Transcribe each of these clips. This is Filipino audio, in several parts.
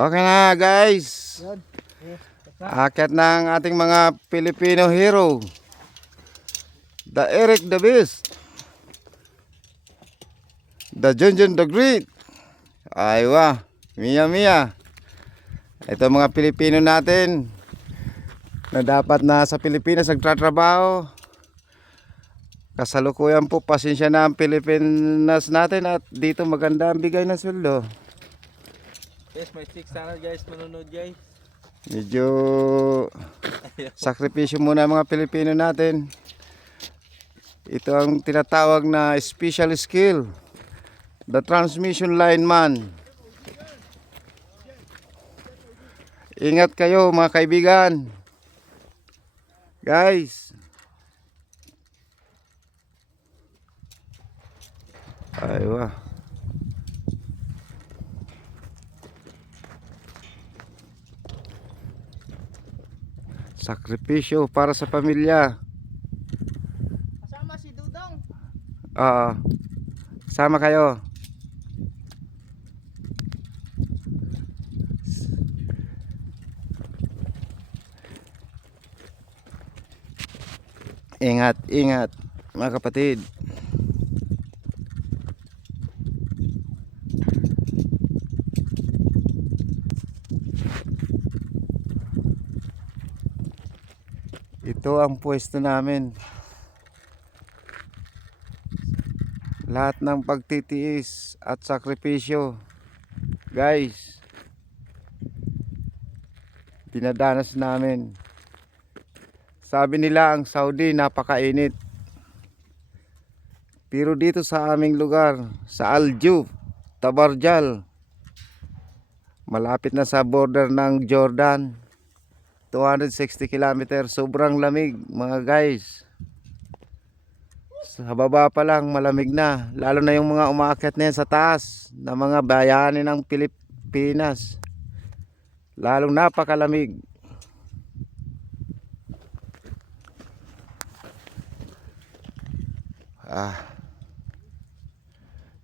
Okay na guys. Yun. Yes. Akyat ng ating mga Filipino hero. The Eric the Beast. The Junjun the Great. Aywa. Mia Mia. Ito mga Pilipino natin na dapat na sa Pilipinas nagtatrabaho. Kasalukuyan po, pasensya na ang Pilipinas natin at dito maganda ang bigay ng sweldo. Yes, may 6 channel guys, manonood guys. Medyo sakripisyo muna ang mga Pilipino natin. Ito ang tinatawag na special skill. The transmission lineman. Ingat kayo mga kaibigan. Guys. Aywa. Sakripisyo para sa pamilya. Kasama si Dudong. Oo. Sama kayo. Ingat, ingat mga kapatid. Ito ang pwesto namin. Lahat ng pagtitiis at sakripisyo, guys, dinadanas namin. Sabi nila ang Saudi napakainit. Pero dito sa aming lugar, sa Al Juf, Tabarjal, malapit na sa border ng Jordan, 260 km, sobrang lamig mga guys. Sa baba pa lang malamig na, lalo na yung mga umaakyat na yan sa taas na mga bayani ng Pilipinas, lalong napakalamig.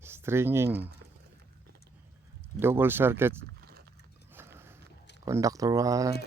Stringing double circuit conductor wire.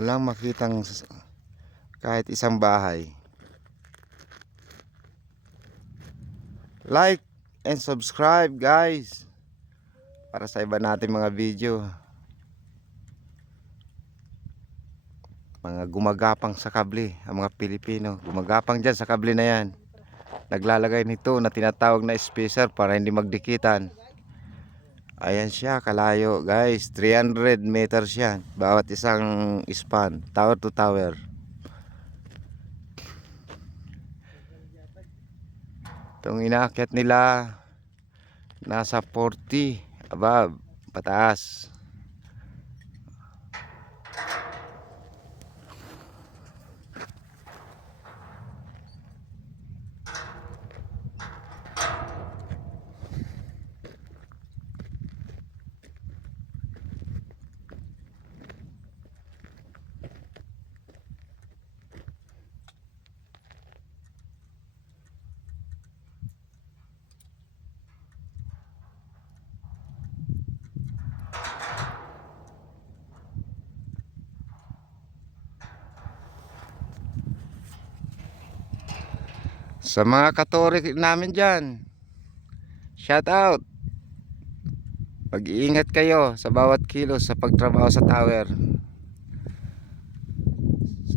Walang makitang kahit isang bahay. Like and subscribe guys para sa iba natin mga video. Mga gumagapang sa kable, ang mga Pilipino gumagapang dyan sa kable na yan. Naglalagay nito na tinatawag na spacer para hindi magdikitan. Ayan siya kalayo guys, 300 meters yan bawat isang span, tower to tower. Itong inaakyat nila nasa 40 above, pataas. Sa mga katolik namin dyan, shout out. Mag-iingat kayo sa bawat kilos sa pagtrabaho sa tower.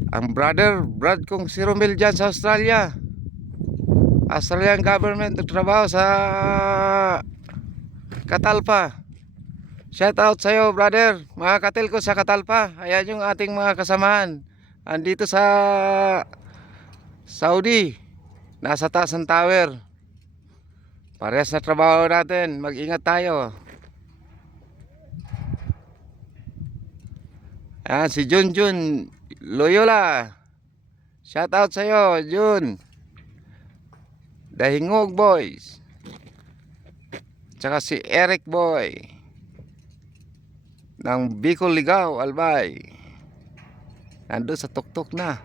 Ang Brad kong si Romel dyan sa Australia, Australian government, nagtrabaho sa Catalpa. Shout out sa iyo brother, mga katil ko sa Catalpa. Ayan yung ating mga kasamahan andito sa Saudi, nasa taas ng tower. Parehas na trabaho natin, mag-ingat tayo. Ah, si Jun Loyola. Shout out sa'yo, Jun. Dahingog Boys. Tsaka si Eric Boy ng Bicol Ligaw, Albay. Nandun sa tuktok na.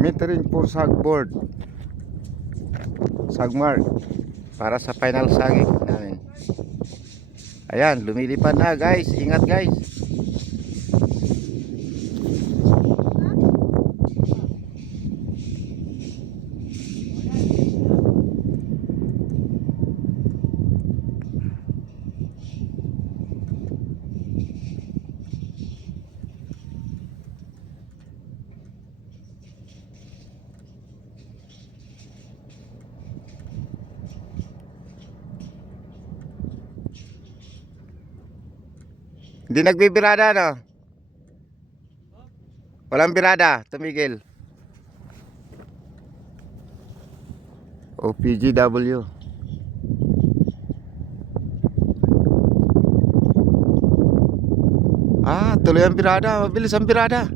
Metering for sagboard. Sagmark para sa final saging namin. Ayan, lumilipad na guys. Ingat guys. Hindi nagbibirada no? Walang birada, tumigil. OPGW. Ah, tuloy ang birada, mabilis ang birada.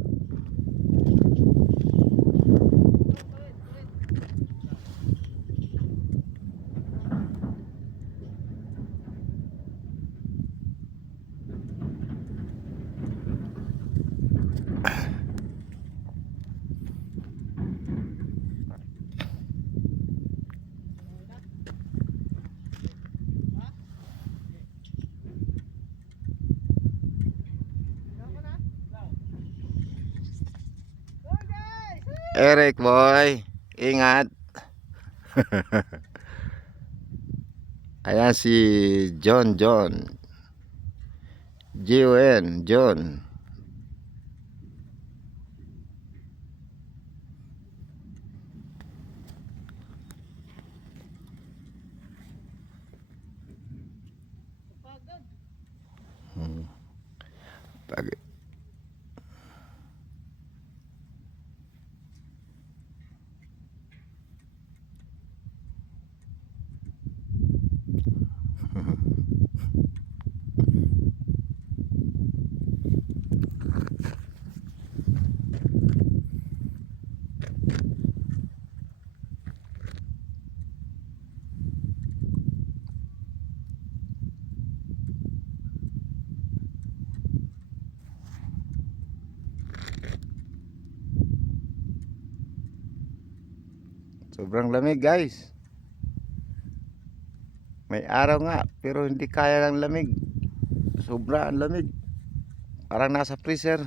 Eric boy, ingat. Ayan si John. John. Pag sobrang lamig guys. May araw nga pero hindi kaya ng lamig. Sobra ang lamig. Parang nasa freezer.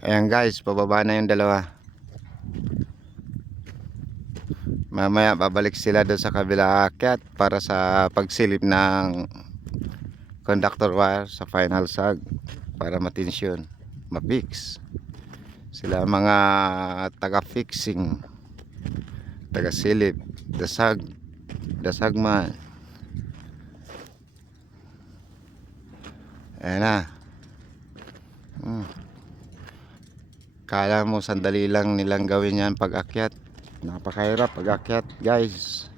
Ayan guys, pababa na yung dalawa. Mamaya babalik sila doon sa kabila akyat para sa pagsilip ng conductor wire sa final sag para matensyon, mapix. Sila mga taga-fixing, taga-silip, dasag man. Ayan na. Kala mo sandali lang nilang gawin yan pag-akyat. Napakahirap pag-akyat guys.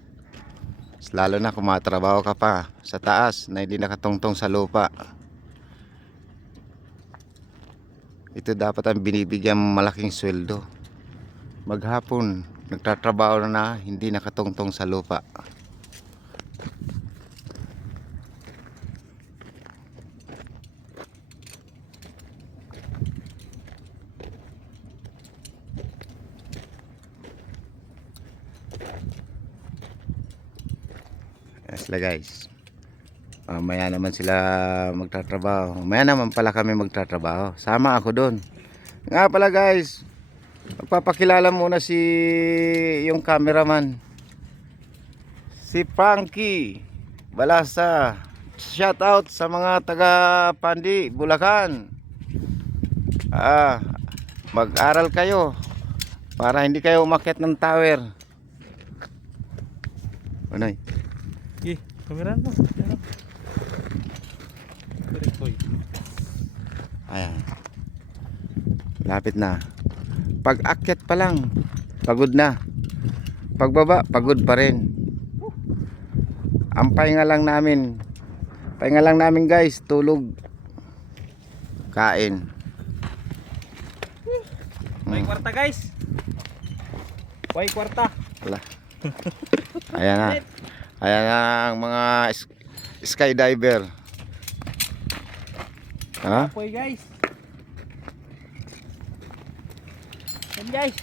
Lalo na kung matrabaho ka pa sa taas na hindi nakatungtong sa lupa. Ito dapat ang binibigyan malaking sweldo. Maghapon nagtatrabaho na hindi nakatungtong sa lupa. Sila guys, mamaya naman sila magtatrabaho. Mamaya naman pala kami magtatrabaho. Sama ako doon. Nga pala guys, magpapakilala muna si yung cameraman, si Frankie Balasa. Shout out sa mga taga Pandi, Bulacan. Mag-aral kayo para hindi kayo umakyat ng tower. Anoy? Kamera mo. Ayan. Lapit na. Pag akyat pa lang, pagod na. Pagbaba, pagod pa rin. Ang pahinga lang namin guys, tulog, kain. Way kwarta guys. Way kwarta. Wala. Ayan na. Ayan na ang mga skydiver. Ha? Apoy guys. Yan guys.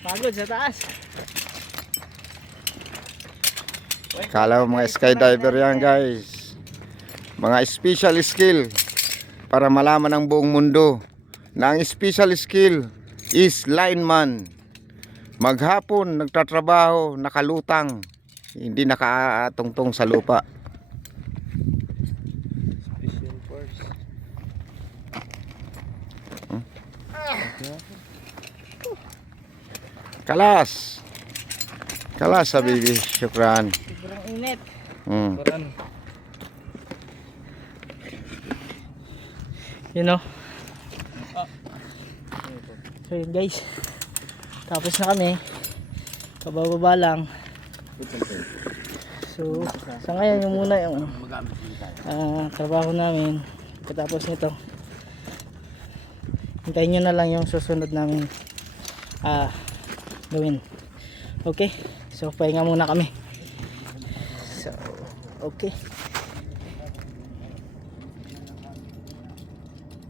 Pagod sa taas. Kala mo mga skydiver yan guys. Mga special skill para malaman ng buong mundo na ang special skill is lineman. Maghapon nagtatrabaho, nakalutang, hindi nakatungtong sa lupa. Special force. Kalas sa baby, syukran. Sobrang init. Mm. You know. So yun guys, tapos na kami, kabababa lang. So sa ngayon yung muna yung trabaho namin. Pagkatapos nito, hintayin nyo na lang yung susunod namin gawin. Okay, so pahinga muna kami. So okay.